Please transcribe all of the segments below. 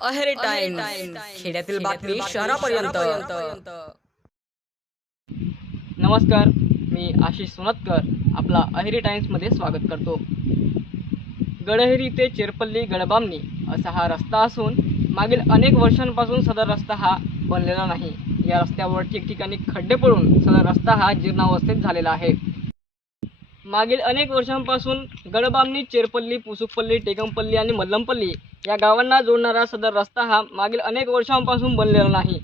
Aheri time खेड्यातील बातमी शहरापर्यंत. नमस्कार मी आशिष सोनतकर. आपला अहेरी टाइम्समध्ये स्वागत करतो. गडहेरी ते चेरपल्ली गडबामणी असा हा रस्ता असून मागील अनेक वर्षांपासून सदर रस्ता हा बनलेला नाही. या रस्त्यावर ठिकठिकाणी खड्डे पडून सदर रस्ता हा जीर्णावस्थेत झालेला आहे. मागील अनेक वर्षांपासून गडबामणी चेरपल्ली पुसुकपल्ली टेकमपल्ली आणि मल्लमपल्ली या गावांना जोडणारा सदर रस्ता हा मागील अनेक वर्षांपासून बनलेला नाही.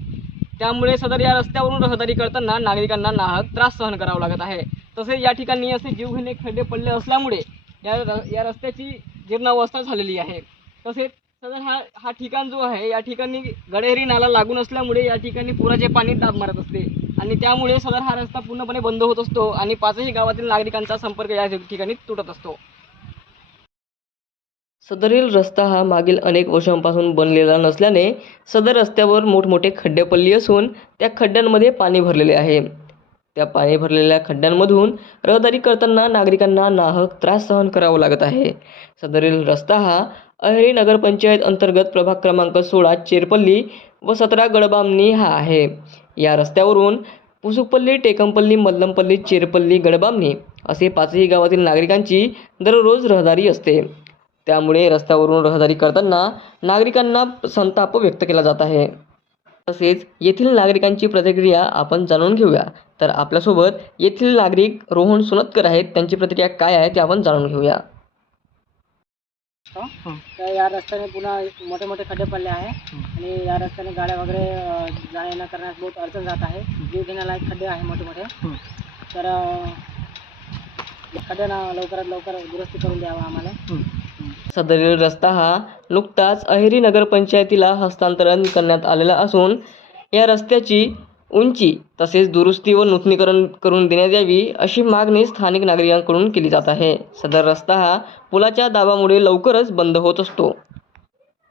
त्यामुळे सदर या रस्त्यावरून रहदारी करताना नागरिकांना नाहक त्रास सहन करावा लागत आहे. तसेच या ठिकाणी असे जीवघेणे खड्डे पडले असल्यामुळे या र या रस्त्याची जीर्णावस्था झालेली आहे. तसेच सदर हा हा ठिकाण जो आहे या ठिकाणी गडेहरी नाला लागून असल्यामुळे या ठिकाणी पुराचे पाणी दाब मारत असते. आणि त्यामुळे सदर हा रस्ता पूर्णपणे बंद होत असतो आणि पाचही गावातील नागरिकांचा संपर्क या ठिकाणी तुटत असतो. सदरील रस्ता हा मागील अनेक वर्षांपासून बनलेला नसल्याने सदर रस्त्यावर मोठमोठे खड्डे पडली असून त्या खड्ड्यांमध्ये पाणी भरलेले आहे. त्या पाणी भरलेल्या खड्ड्यांमधून रहदारी करताना नागरिकांना नाहक त्रास सहन करावा लागत आहे. सदरील रस्ता हा अहेरी नगरपंचायत अंतर्गत प्रभाग क्रमांक सोळा चेरपल्ली व सतरा गडबामणी हा आहे. या रस्त्यावरून पुसुकपल्ली टेकमपल्ली मल्लमपल्ली चेरपल्ली गडबामणी असे पाचही गावातील नागरिकांची दररोज रहदारी असते. त्यामुळे रस्त्यावरून रहदारी करताना नागरिकांना संताप व्यक्त केला जात आहे. तसेच येथील नागरिकांची प्रतिक्रिया आपण जाणून घेऊया. तर आपल्यासोबत येथील नागरिक रोहन सुनतकर आहेत. त्यांची प्रतिक्रिया काय आहे ते आपण जाणून घेऊया. तर या रस्त्याने पुन्हा मोठे मोठे खड्डे पडले आहे आणि या रस्त्याने गाड्या वगैरे जाण्या येणं करण्यास बहुत अडचण जात आहे. जीव घेण्यालायक खड्डे आहे मोठे मोठे. तर खड्ड्यांना लवकरात लवकर दुरुस्ती करून द्यावा आम्हाला. सदरील रस्ता हा नुकताच अहेरी नगरपंचायतीला हस्तांतरण करण्यात आलेला असून या रस्त्याची उंची तसेच दुरुस्ती व नूतनीकरण करून देण्यात यावी अशी मागणी स्थानिक नागरिकांकडून केली जात आहे. सदर रस्ता हा पुलाच्या दाबामुळे लवकरच बंद होत असतो.